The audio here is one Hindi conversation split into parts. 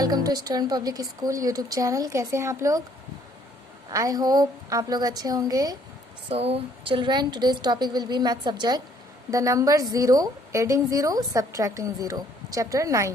Welcome to Stern public school YouTube channel. कैसे हैं आप लोग? आई होप आप लोग अच्छे होंगे। So children, today's topic will be math subject the number 0, adding 0, subtracting 0, chapter 9।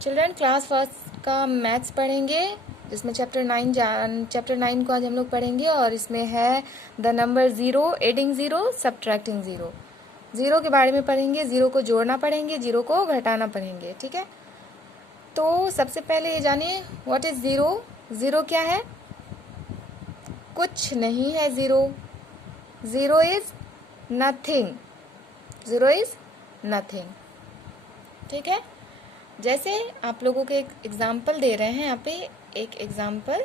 Children class first का मैथ्स पढ़ेंगे, जिसमें चैप्टर 9 को आज हम लोग पढ़ेंगे और इसमें है द नंबर 0, एडिंग 0, सब्ट्रैक्टिंग 0। 0 के बारे में पढ़ेंगे, 0 को जोड़ना पढ़ेंगे, 0 को घटाना पढ़ेंगे। ठीक है, तो सबसे पहले ये जानिए व्हाट इज 0। 0 क्या है? कुछ नहीं है। 0 इज नथिंग। 0 is nothing. ठीक है, जैसे आप लोगों को एक एग्जाम्पल दे रहे हैं यहाँ पे। एक एग्जाम्पल,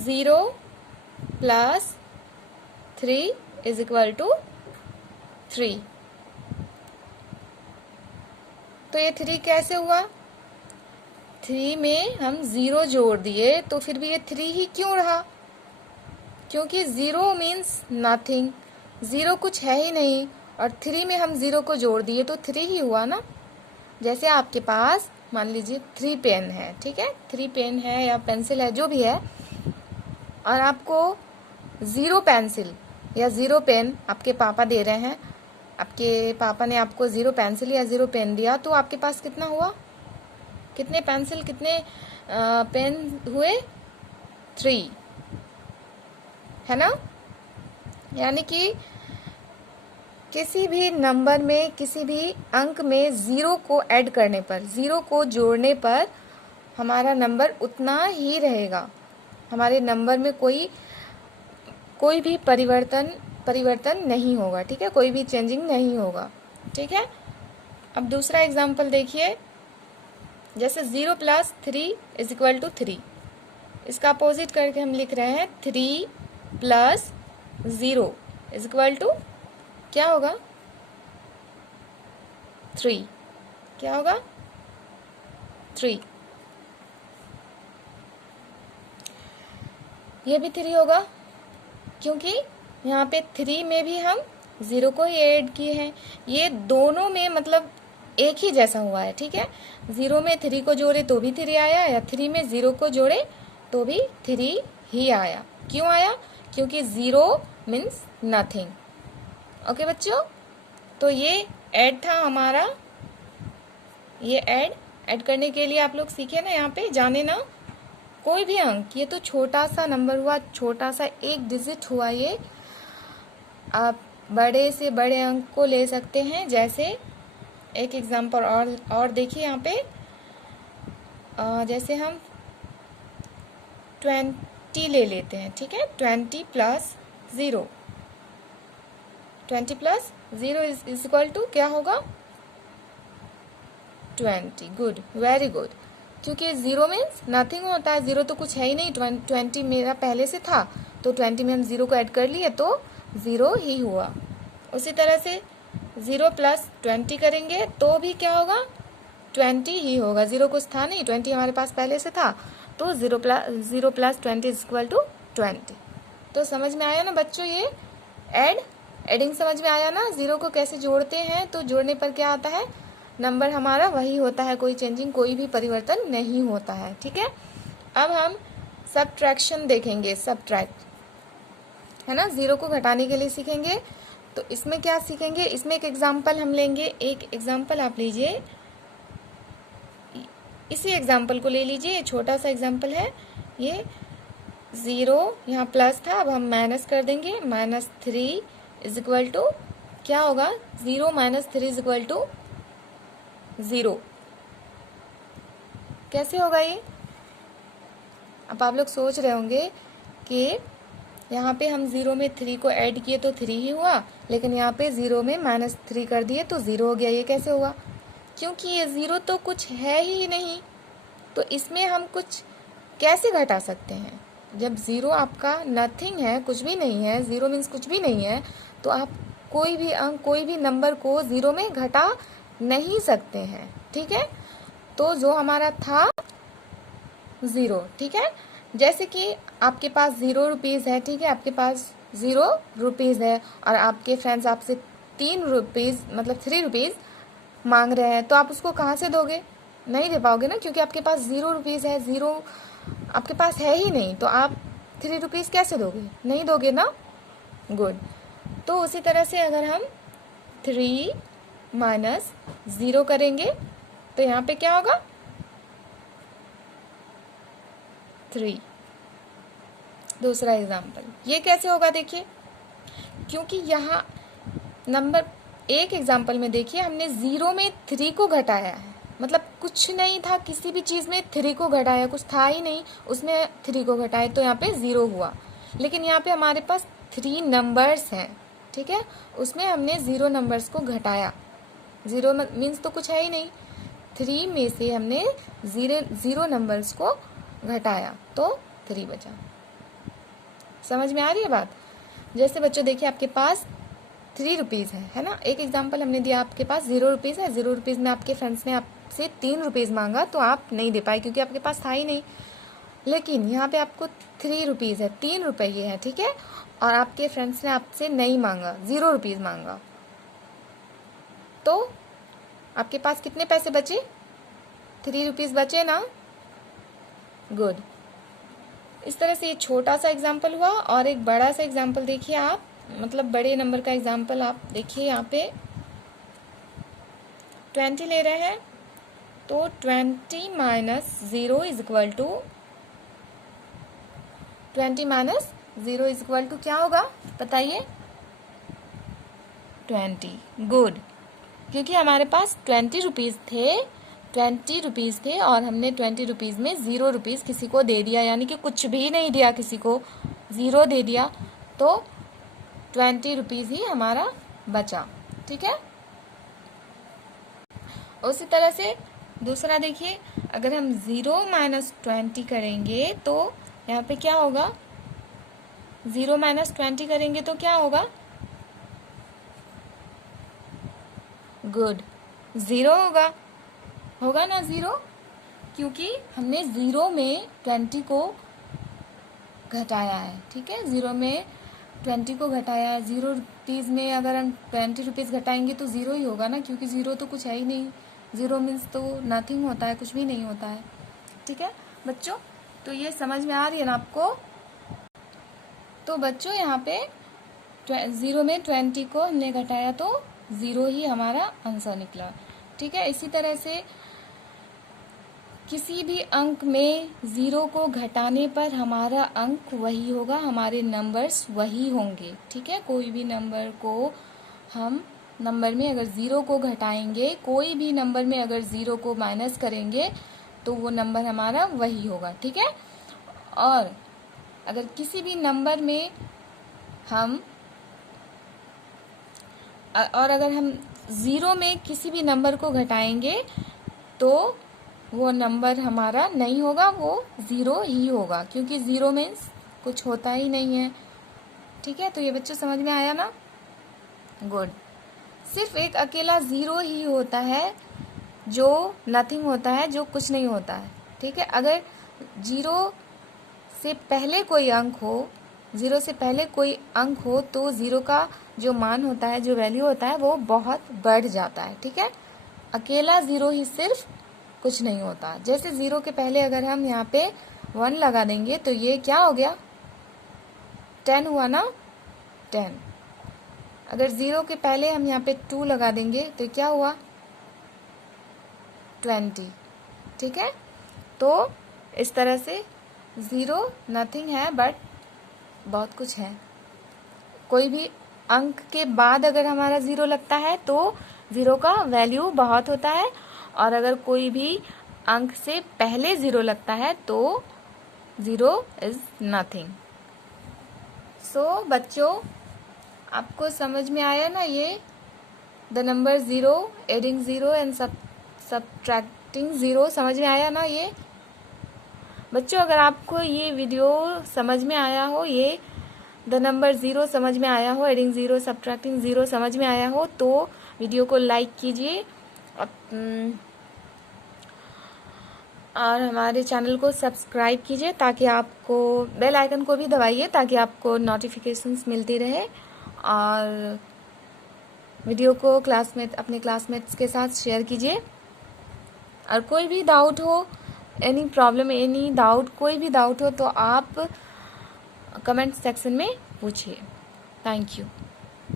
0 + 3 = 3। तो ये 3 कैसे हुआ? 3 में हम 0 जोड़ दिए तो फिर भी ये 3 ही क्यों रहा? क्योंकि 0 मीन्स नथिंग, 0 कुछ है ही नहीं, और 3 में हम 0 को जोड़ दिए तो 3 ही हुआ ना। जैसे आपके पास मान लीजिए 3 पेन है, ठीक है, 3 पेन है या पेंसिल है, जो भी है, और आपको 0 पेंसिल या 0 पेन आपके पापा दे रहे हैं। आपके पापा ने आपको 0 पेंसिल या 0 पेन दिया, तो आपके पास कितना हुआ? कितने पेंसिल, कितने पेन हुए? 3, है ना। यानी कि किसी भी नंबर में, किसी भी अंक में 0 को ऐड करने पर, 0 को जोड़ने पर हमारा नंबर उतना ही रहेगा। हमारे नंबर में कोई भी परिवर्तन नहीं होगा। ठीक है, कोई भी चेंजिंग नहीं होगा। ठीक है, अब दूसरा एग्जाम्पल देखिए। जैसे 0 + 3 = 3। इसका अपोजिट करके हम लिख रहे हैं 3 + 0 = क्या होगा? 3। क्या होगा? 3। ये भी 3 होगा, क्योंकि यहाँ पे 3 में भी हम 0 को ही ऐड किए हैं। ये दोनों में मतलब एक ही जैसा हुआ है। ठीक है, 0 में 3 को जोड़े तो भी 3 आया, या 3 में 0 को जोड़े तो भी 3 ही आया। क्यों आया? क्योंकि 0 मीन्स नथिंग। ओके बच्चों, तो ये ऐड था हमारा। ये ऐड करने के लिए आप लोग सीखे ना, यहाँ पे जाने ना, कोई भी अंक, ये तो छोटा सा नंबर हुआ, छोटा सा एक डिजिट हुआ, ये आप बड़े से बड़े अंक को ले सकते हैं। जैसे एक एग्जांपल और देखिए यहाँ पे, जैसे हम 20 ले लेते हैं। ठीक है, 20 + 0, 20 + 0 = क्या होगा? 20। गुड, वेरी गुड, क्योंकि 0 मीन्स नथिंग होता है। 0 तो कुछ है ही नहीं। 20 मेरा पहले से था, तो 20 में हम 0 को ऐड कर लिए तो 0 ही हुआ। उसी तरह से 0 + 20 करेंगे तो भी क्या होगा? 20 ही होगा। 0 कुछ था नहीं, 20 हमारे पास पहले से था, तो 0 + 20 = 20। तो समझ में आया ना बच्चों? ये एडिंग समझ में आया ना? 0 को कैसे जोड़ते हैं, तो जोड़ने पर क्या आता है? नंबर हमारा वही होता है, कोई चेंजिंग, कोई भी परिवर्तन नहीं होता है। ठीक है, अब हम सब्ट्रैक्शन देखेंगे। सब्ट्रैक्ट, है ना, 0 को घटाने के लिए सीखेंगे। तो इसमें क्या सीखेंगे? इसमें एक एग्जाम्पल हम लेंगे। एक एग्जाम्पल आप लीजिए, इसी एग्जाम्पल को ले लीजिए। ये छोटा सा एग्जाम्पल है। ये 0 यहाँ प्लस था, अब हम माइनस कर देंगे। -3 = क्या होगा? 0 - 3 = 0। कैसे होगा ये? अब आप लोग सोच रहे होंगे कि यहाँ पे हम 0 में 3 को ऐड किए तो 3 ही हुआ, लेकिन यहाँ पे 0 में -3 कर दिए तो 0 हो गया। ये कैसे हुआ? क्योंकि ये 0 तो कुछ है ही नहीं, तो इसमें हम कुछ कैसे घटा सकते हैं? जब 0 आपका नथिंग है, कुछ भी नहीं है, 0 मीन्स कुछ भी नहीं है, तो आप कोई भी अंक, कोई भी नंबर को 0 में घटा नहीं सकते हैं। ठीक है, तो जो हमारा था 0, ठीक है, जैसे कि आपके पास 0 रुपीज़ है। ठीक है, आपके पास 0 रुपीज़ है और आपके फ्रेंड्स आपसे 3 रुपीज़ मतलब 3 रुपीज़ मांग रहे हैं, तो आप उसको कहाँ से दोगे? नहीं दे पाओगे ना, क्योंकि आपके पास 0 रुपीज़ है, 0 आपके पास है ही नहीं, तो आप 3 रुपीज़ कैसे दोगे? नहीं दोगे ना। गुड। तो उसी तरह से अगर हम 3 माइनस 0 करेंगे तो यहाँ पे क्या होगा? 3। दूसरा एग्जाम्पल, ये कैसे होगा देखिए, क्योंकि यहाँ नंबर एक एग्जाम्पल में देखिए हमने 0 में 3 को घटाया है, मतलब कुछ नहीं था, किसी भी चीज़ में 3 को घटाया, कुछ था ही नहीं उसमें 3 को घटाया, तो यहाँ पे 0 हुआ। लेकिन यहाँ पे हमारे पास 3 नंबर्स हैं, ठीक है, उसमें हमने 0 नंबर्स को घटाया। 0 मीन्स तो कुछ है ही नहीं, 3 में से हमने 0 नंबर्स को घटाया तो 3 बचा। समझ में आ रही है बात? जैसे बच्चों देखिए आपके पास 3 रुपीज़ है ना, एक एग्जाम्पल हमने दिया, आपके पास 0 रुपीज़ है, 0 रुपीज़ में आपके फ्रेंड्स ने आपसे 3 रुपीज़ मांगा तो आप नहीं दे पाए क्योंकि आपके पास था ही नहीं। लेकिन यहाँ पे आपको 3 रुपीज़ है, 3 रुपये है, ठीक है, और आपके फ्रेंड्स ने आपसे नहीं मांगा, 0 रुपीज़ मांगा, तो आपके पास कितने पैसे बचे? 3 रुपीज़ बचे ना। गुड। इस तरह से ये छोटा सा एग्जाम्पल हुआ, और एक बड़ा सा एग्जाम्पल देखिए आप, मतलब बड़े नंबर का एग्जाम्पल आप देखिए, यहाँ पे 20 ले रहे हैं, तो 20 minus 0 is equal to 20 minus 0 is equal to क्या होगा बताइए? 20। गुड, क्योंकि हमारे पास 20 रुपीज़ थे, 20 रुपीज़ थे और हमने 20 रुपीज़ में 0 रुपीज़ किसी को दे दिया, यानी कि कुछ भी नहीं दिया, किसी को 0 दे दिया, तो 20 रुपीज़ ही हमारा बचा, ठीक है। उसी तरह से दूसरा देखिए, अगर हम 0 माइनस 20 करेंगे तो यहाँ पे क्या होगा? 0 माइनस 20 करेंगे तो क्या होगा? गुड, 0 होगा ना 0, क्योंकि हमने 0 में 20 को घटाया है, ठीक है, 0 में 20 को घटाया है। 0 रुपीज़ में अगर हम 20 रुपीज़ घटाएंगे तो 0 ही होगा ना, क्योंकि 0 तो कुछ है ही नहीं, 0 मीन्स तो नथिंग होता है, कुछ भी नहीं होता है, ठीक है बच्चों। तो ये समझ में आ रही है ना आपको? तो बच्चों यहाँ पे 0 में 20 को हमने घटाया तो 0 ही हमारा आंसर निकला, ठीक है। इसी तरह से किसी भी अंक में 0 को घटाने पर हमारा अंक वही होगा, हमारे नंबर्स वही होंगे, ठीक है। कोई भी नंबर को हम नंबर में अगर 0 को घटाएंगे, कोई भी नंबर में अगर 0 को माइनस करेंगे तो वो नंबर हमारा वही होगा, ठीक है। और अगर किसी भी नंबर में अगर हम 0 में किसी भी नंबर को घटाएंगे तो वो नंबर हमारा नहीं होगा, वो 0 ही होगा, क्योंकि 0 में कुछ होता ही नहीं है, ठीक है। तो ये बच्चों समझ में आया ना? गुड। सिर्फ एक अकेला 0 ही होता है जो नथिंग होता है, जो कुछ नहीं होता है, ठीक है। अगर 0 से पहले कोई अंक हो, 0 से पहले कोई अंक हो तो 0 का जो मान होता है, जो वैल्यू होता है, वो बहुत बढ़ जाता है, ठीक है। अकेला 0 ही सिर्फ कुछ नहीं होता। जैसे 0 के पहले अगर हम यहाँ पे 1 लगा देंगे तो ये क्या हो गया? 10 हुआ ना, 10। अगर 0 के पहले हम यहाँ पे 2 लगा देंगे तो क्या हुआ? 20, ठीक है। तो इस तरह से 0 नथिंग है, बट बहुत कुछ है। कोई भी अंक के बाद अगर हमारा 0 लगता है तो 0 का वैल्यू बहुत होता है, और अगर कोई भी अंक से पहले 0 लगता है तो 0 इज नथिंग। सो बच्चों, आपको समझ में आया ना ये the number 0, adding 0 and subtracting 0, समझ में आया ना ये बच्चों? अगर आपको ये वीडियो समझ में आया हो, ये द नंबर 0 समझ में आया हो, एडिंग 0 सबट्रैक्टिंग 0 समझ में आया हो, तो वीडियो को लाइक कीजिए और हमारे चैनल को सब्सक्राइब कीजिए, ताकि आपको बेल आइकन को भी दबाइए ताकि आपको नोटिफिकेशंस मिलती रहे। और वीडियो को अपने क्लासमेट्स के साथ शेयर कीजिए। और कोई भी डाउट हो, एनी प्रॉब्लम, एनी डाउट, कोई भी डाउट हो तो आप कमेंट सेक्शन में पूछिए। Thank you.